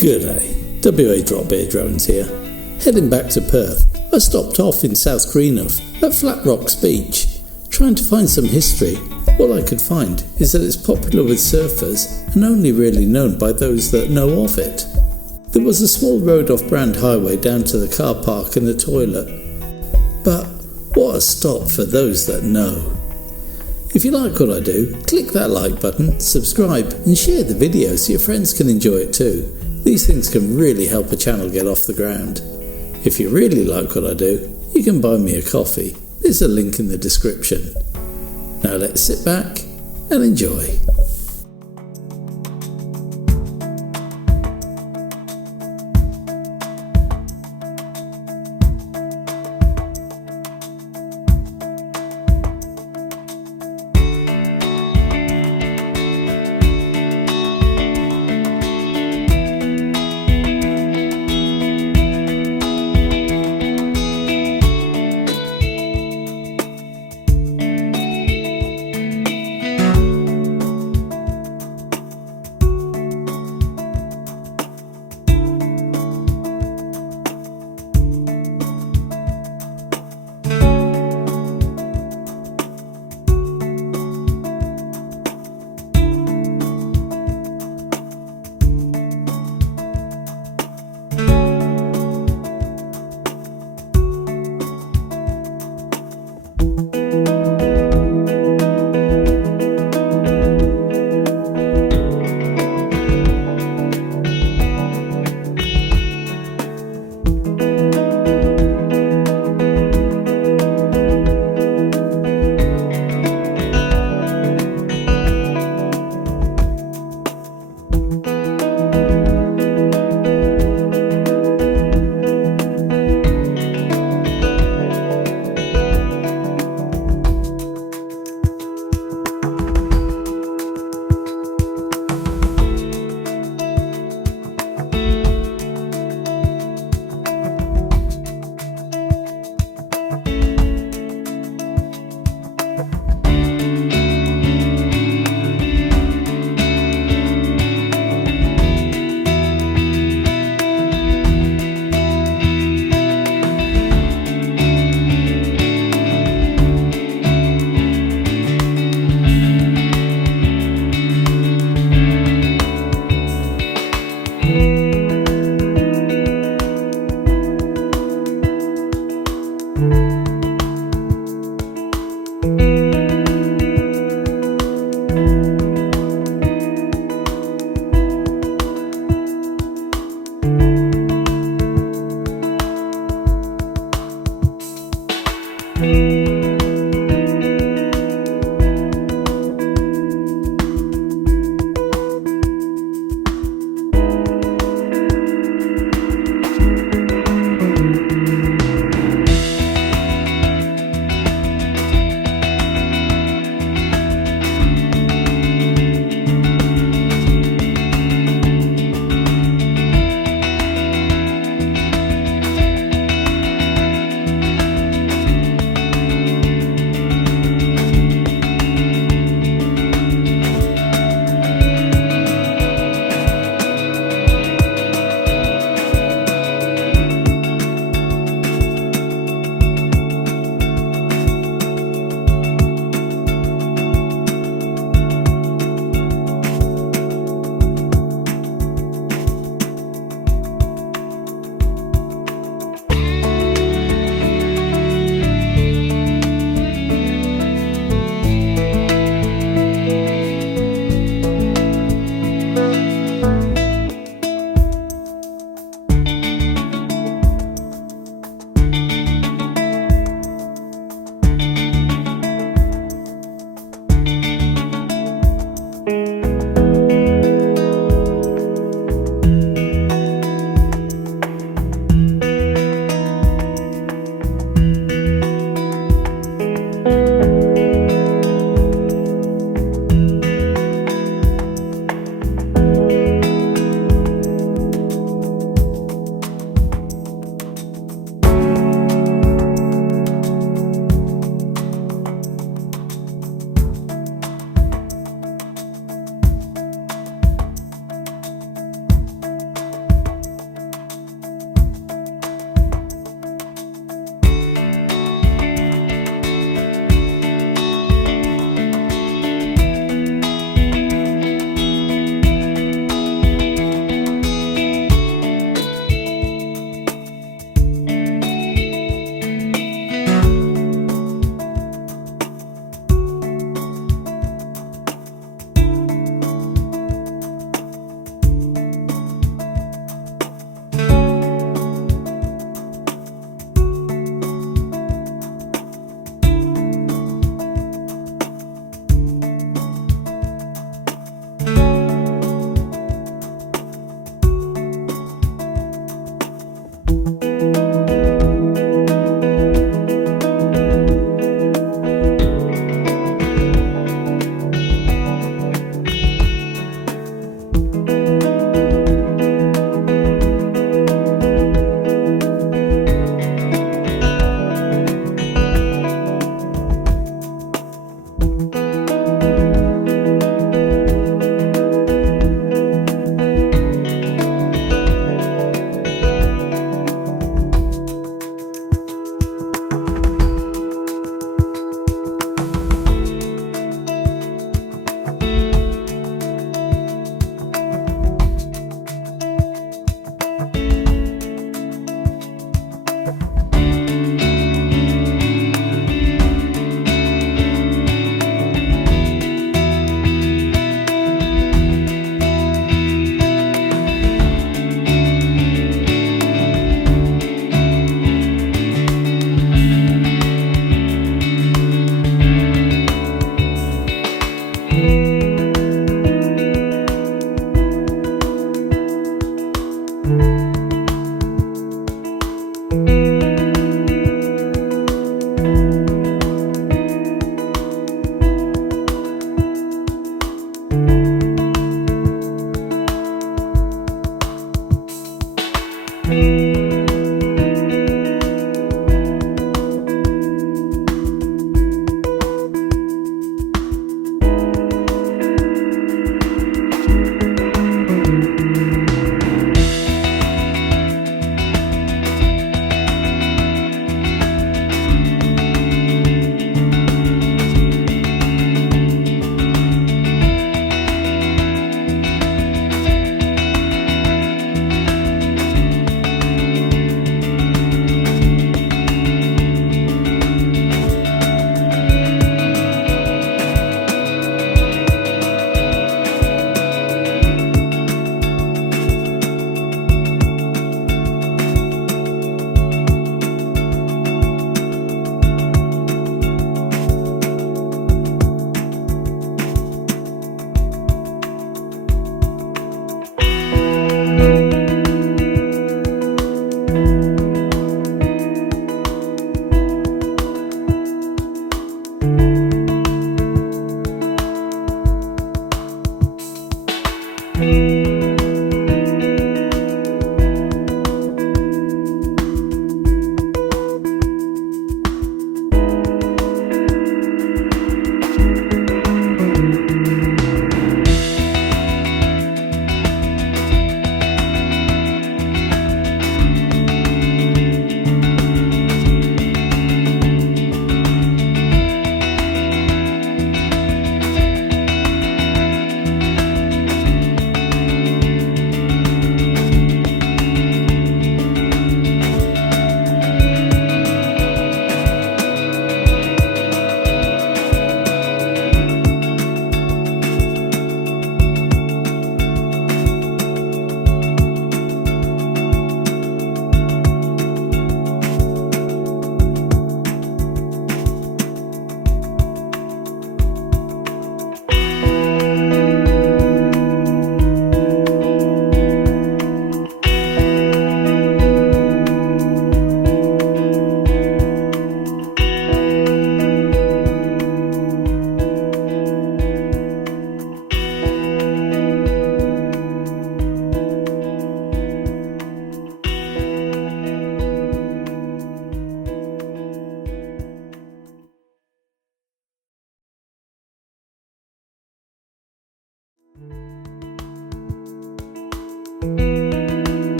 G'day, WA Drop Air Drones here. Heading back to Perth, I stopped off in South Greenough at Flat Rocks Beach, trying to find some history. All I could find is that it's popular with surfers and only really known by those that know of it. There was a small road off Brand Highway down to the car park and the toilet. But what a stop for those that know. If you like what I do, click that like button, subscribe and share the video so your friends can enjoy it too. These things can really help a channel get off the ground. If you really like what I do, you can buy me a coffee. There's a link in the description. Now let's sit back and enjoy.